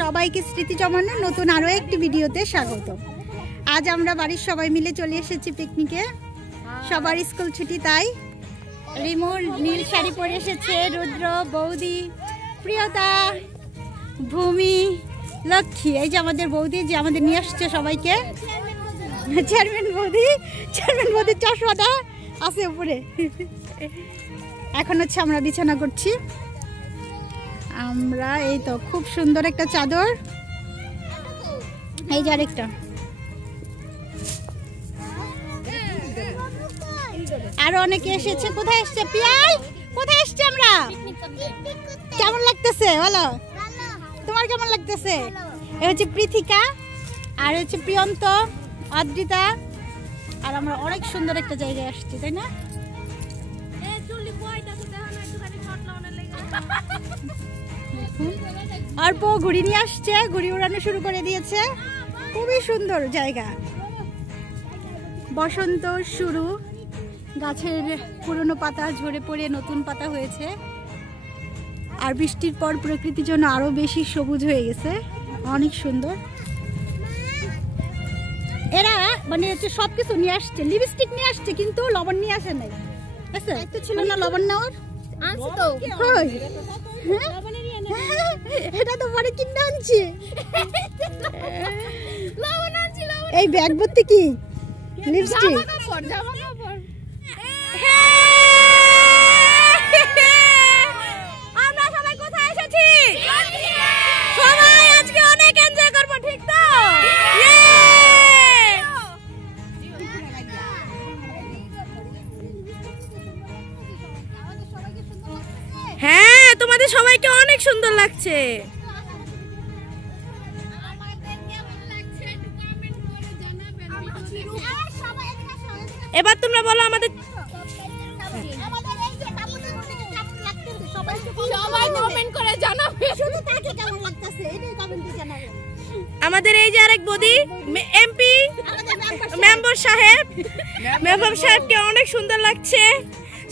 সবাইকে স্মৃতি জমানোর নতুন আরো একটি ভিডিওতে স্বাগত। আজ আমরা বাড়ির সবাই মিলে চলে এসেছি পিকনিকে। সবার স্কুল ছুটি, তাই রিমুর নীল শাড়ি পরে এসেছে, রুদ্র, বৌদি, প্রিয়তা, ভূমি, লক্ষ্মী। এই যে আমাদের বৌদি, যে আমাদের নিয়ে আসছে সবাইকে। চেয়ারম্যান বৌদির চশমাটা আছে উপরে। এখন হচ্ছে আমরা বিছানা করছি। আমরা এই তো খুব সুন্দর একটা চাদর, এই যে আরেকটা। আরো অনেকে এসেছে। কোথায় এসছে পিয়াল? কোথায় এসছে আমরা? কেমন লাগতেছে বলো? তোমার কেমন লাগতেছে? এ হচ্ছে পৃথিকা, আর হচ্ছে প্রিয়ন্ত, অদ্রিতা, আর আমরা অনেক সুন্দর একটা জায়গায় আসছি, তাই না? অল্প ঘুড়ি নিয়ে আসছে, ঘুড়ি উড়ানো শুরু করে দিয়েছে। খুবই সুন্দর জায়গা। বসন্ত শুরু, গাছের পুরনো পাতা ঝরে পড়ে নতুন পাতা হয়েছে, আর বৃষ্টির পর প্রকৃতির জন্য আরো বেশি সবুজ হয়ে গেছে। অনেক সুন্দর। এরা মানে হচ্ছে সবকিছু নিয়ে আসছে, লিপস্টিক নিয়ে আসছে, কিন্তু লবণ নিয়ে আসে নাই। আচ্ছা, তো ছিল না লবণ নেওয়ার? আনছি তো। এটা তো পরে কিনে আনছি। এই ব্যাগ ভর্তি কি লিপস্টিক? আমরা সবাই কোথায় এসেছি? সবাই আজকে অনেক এনজয় করব, ঠিক তো? হ্যাঁ, তোমাদের সবাইকে অনেক সুন্দর লাগছে। এবার তোমরা বলো আমাদের। আমাদের এই যে আরেক বৌদি এমপি মেম্বার সাহেবকে অনেক সুন্দর লাগছে।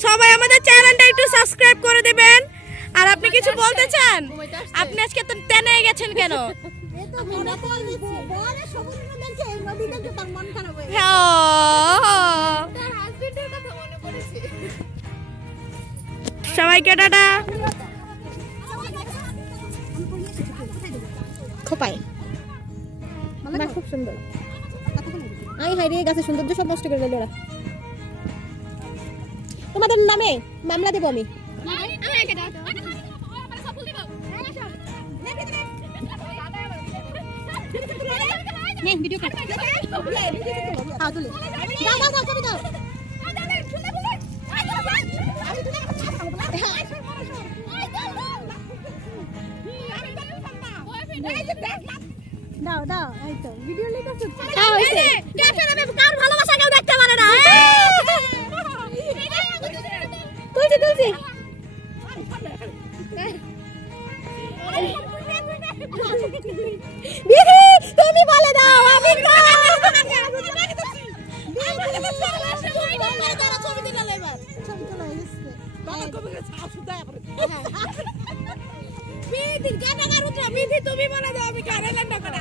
সবাই আমাদের চ্যানেলটা একটু সাবস্ক্রাইব করে দেবেন। আর আপনি কিছু বলতে চান? আপনি আজকে তো টেনে গেছেন কেন? সবাইকে টাটা। খোপায় খুব সুন্দর। আই হাই রে, গাছের সৌন্দর্য সব নষ্ট করে দিল ওরা। তোমাদের নামে মামলা দেবো আমি। দাও দাও, এই তো ভিডিও লিখেছো। কার ভালোবাসা কেউ দেখতে পারে না। তুলছি তুমি বলে দাও। আমি তুমি বলে দাও, আমি কারে রান্না করা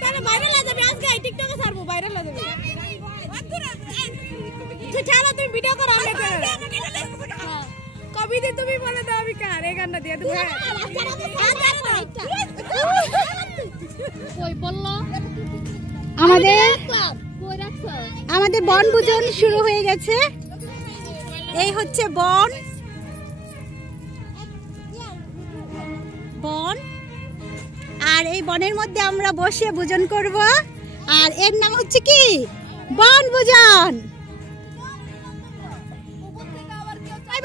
তাহলে ভাইরাল হয়ে যাবে। আজকে টিকটকে ছাড়বো, ভাইরাল হয়ে যাবে। তুমি ভিডিও করো, কবিতা তুমি বলে দাও আমি কার এই গানটা দিয়ে তুমি। আমাদের বনভোজন শুরু হয়ে গেছে। এই হচ্ছে বন, আর এই বনের মধ্যে আমরা বসে ভোজন করব। আর এর নাম হচ্ছে কি? বনভোজন।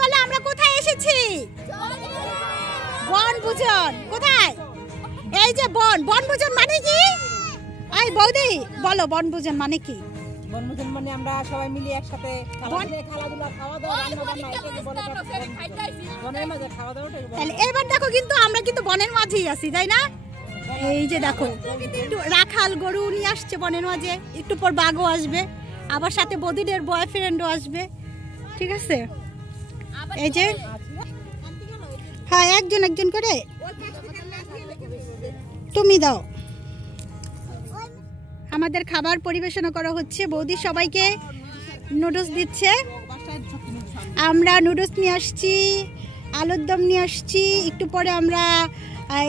বলে আমরা কোথায় এসেছি? বনভোজন। কোথায়? এই যে বনভোজন মানে কি? এই বৌদি বলো, বনভোজন মানে কি? বনভোজন মানে আমরা সবাই মিলে একসাথে খেলাধুলা, খাওয়া দাওয়া, রান্না বান্না, বনের মাঝে খাওয়া দাওয়া। তাহলে এবার দেখো, কিন্তু আমরা কিন্তু বনের মাঝেই আছি, তাই না? এই যে দেখো, রাখাল গরু নিয়ে আসছে বনের মাঝে, একটু পর বাঘও আসবে, আবার সাথে বৌদিদের বয়ফ্রেন্ডও আসবে, ঠিক আছে? এই যে হ্যাঁ, একজন করে। তুমি দাও। আমাদের খাবার পরিবেশনা করা হচ্ছে, বৌদি সবাইকে নুডলস দিচ্ছে। আমরা নুডলস নিয়ে আসছি, আলুর দম নিয়ে আসছি, একটু পরে আমরা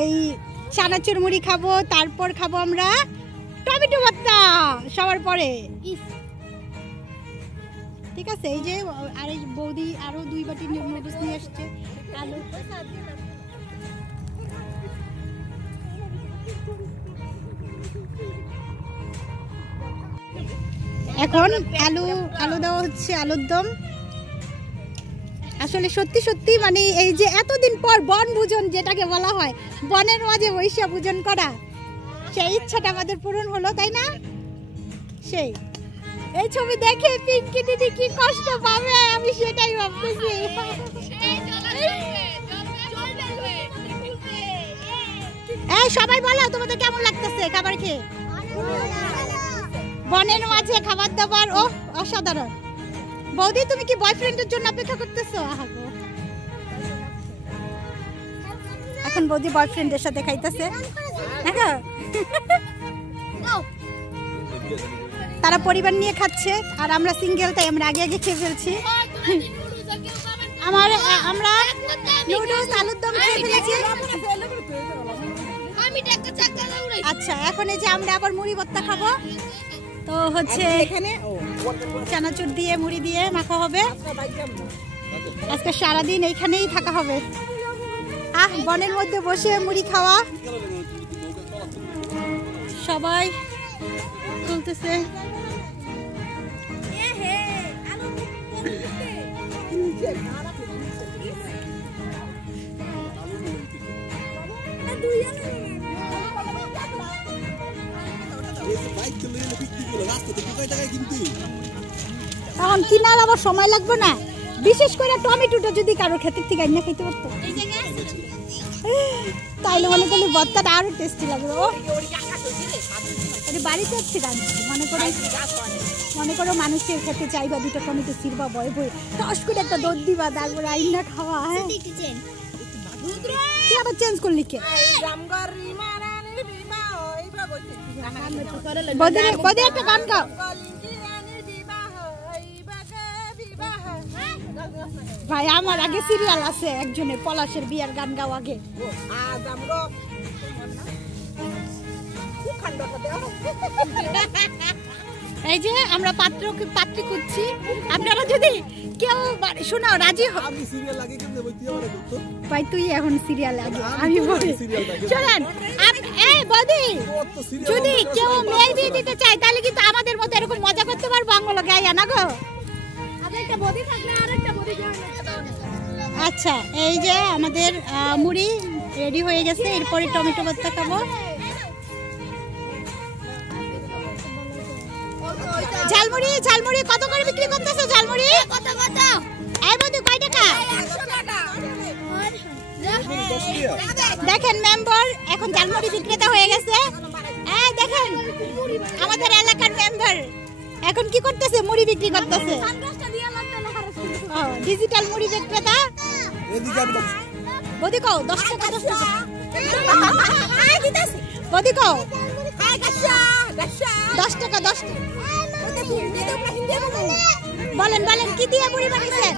এই চানাচুর মুড়ি খাবো, তারপর খাবো আমরা টমেটো ভর্তা সবার পরে। ঠিক আছে, এই যে আর এই বৌদি আরো 2 বাটি নুডলস নিয়ে আসছে। আলু এখন আলু দেওয়া হচ্ছে, আলুর দম। আসলে সত্যি সত্যি মানে এই যে এতদিন পর বনভোজন যেটাকে বলা হয়, বনের মাঝে বৈশা ভোজন করা, সেই ইচ্ছাটা আমাদের পূরণ হলো, তাই না? সেই এই ছবি দেখে পিঙ্কি দিদি কি কষ্ট পাবে আমি সেটাই ভাবতেছি। এই সবাই বলো তোমাদের কেমন লাগতেছে খাবার খেয়ে? বনের মাঝে খাবার দাবার ও অসাধারণ। বৌদি তুমি কি বয়ফ্রেন্ডের জন্য অপেক্ষা করতেছো? এখন বৌদি বয়ফ্রেন্ডের সাথে খাইতেছে। তারা পরিবার নিয়ে খাচ্ছে আর আমরা সিঙ্গেল, তাই আমরা আগে আগে খেয়ে ফেলছি। আমরা নুডলস আলুর দম খেয়ে ফেলেছি। আচ্ছা, এখন এই যে আমরা আবার মুড়ি ভর্তা খাবো। তো হচ্ছে এখানে চানাচুর দিয়ে মুড়ি দিয়ে মাখা হবে। আজকে সারাদিন এইখানেই থাকা হবে। বনের মধ্যে বসে মুড়ি খাওয়া, সবাই চলতেছে। এখন কিনার আবার সময় লাগবে না, বিশেষ করে টমেটোটা যদি কারো ক্ষেতের থেকে আইনা খেতে পারতো তাইলে মনে করলে ভর্তাটা আরো টেস্টি লাগবে। ও বাড়িতে হচ্ছে মনে করো মানুষের খেতে চাইবা 2টা টমেটো ছিড়বা, বয়ে বয়ে টস করে একটা দুধ দিবা, তারপরে আইনা খাওয়া। হ্যাঁ, তুই আবার চেঞ্জ করলি কে? বদে একটা গান গাও। ভাই আমার আগে সিরিয়াল আছে একজনের, পলাশের বিয়ার গান গাও আগে। এই যে আমরা পাত্রী খুঁজছি, আপনারা যদি কেউ শোনাও রাজি ভাই, তুই এখন সিরিয়াল আগে আমি বলি। শোনেন এই বদি, যদি কেউ মেয়ে বিয়ে দিতে চায় তাহলে কিন্তু আমাদের মতো এরকম মজা করতে পারবো, আঙ্গুলো গায়ে না গো। আচ্ছা, এই যে আমাদের মুড়ি রেডি হয়ে গেছে, এরপরে টমেটো ভর্তা খাবো। ঝালমুড়ি ঝালমুড়ি কত করে বিক্রি করতেছো? ঝালমুড়ি কত কত? এই বন্ধু কয় টাকা? দেখেন মেম্বার এখন ঝালমুড়ি বিক্রেতা হয়ে গেছে। এই দেখেন আমাদের এলাকার মেম্বার এখন কি করতেছে? মুড়ি বিক্রি করতেছে। ডিজিটাল মুড়ি বিক্রেতা। বদি কও 10 টাকা 10 টাকা। বদি কও 10 টাকা 10 টাকা। বলেন বলেন কি দিয়ে মুড়ি বানাইছেন?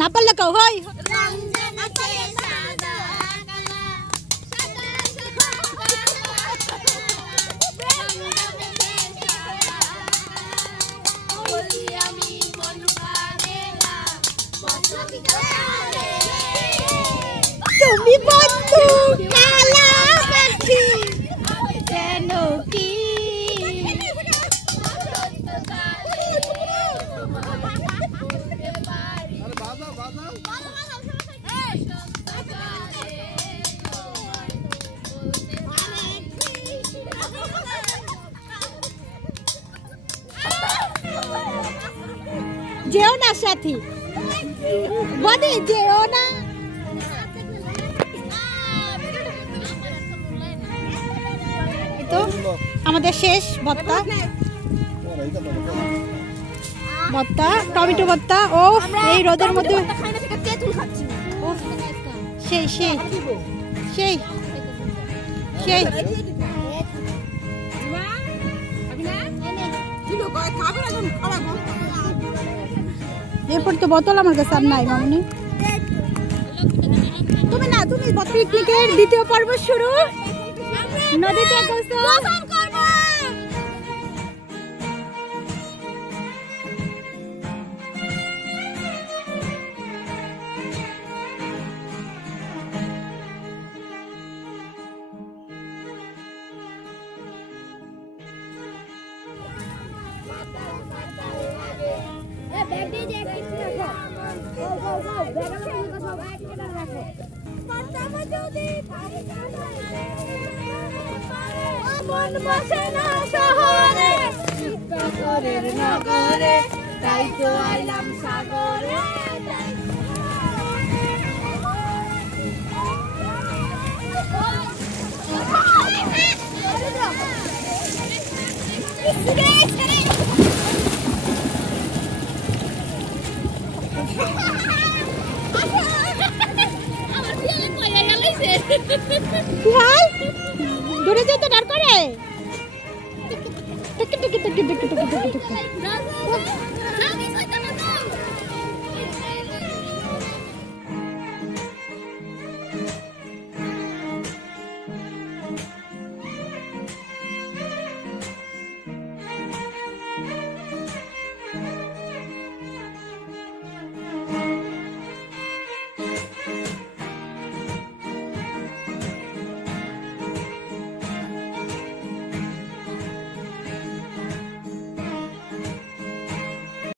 না পারলে কও হই। তুমি বন্ধু কালা পাখি কেন কি যে সাথী বদে যেও না। তো আমাদের শেষ ভর্তা, ভর্তা টমেটো ভর্তা। ও এই রোদের মধ্যে সেই সেই সেই সেই এরপর তো বোতল আমার কাছে আর নাই মামনি। তুমি না, তুমি পিকনিকের দ্বিতীয় পর্ব শুরু নদীতে গোসল। নগরে তাই তো আইলাম সাগরে। দূরে যেতে ডার করে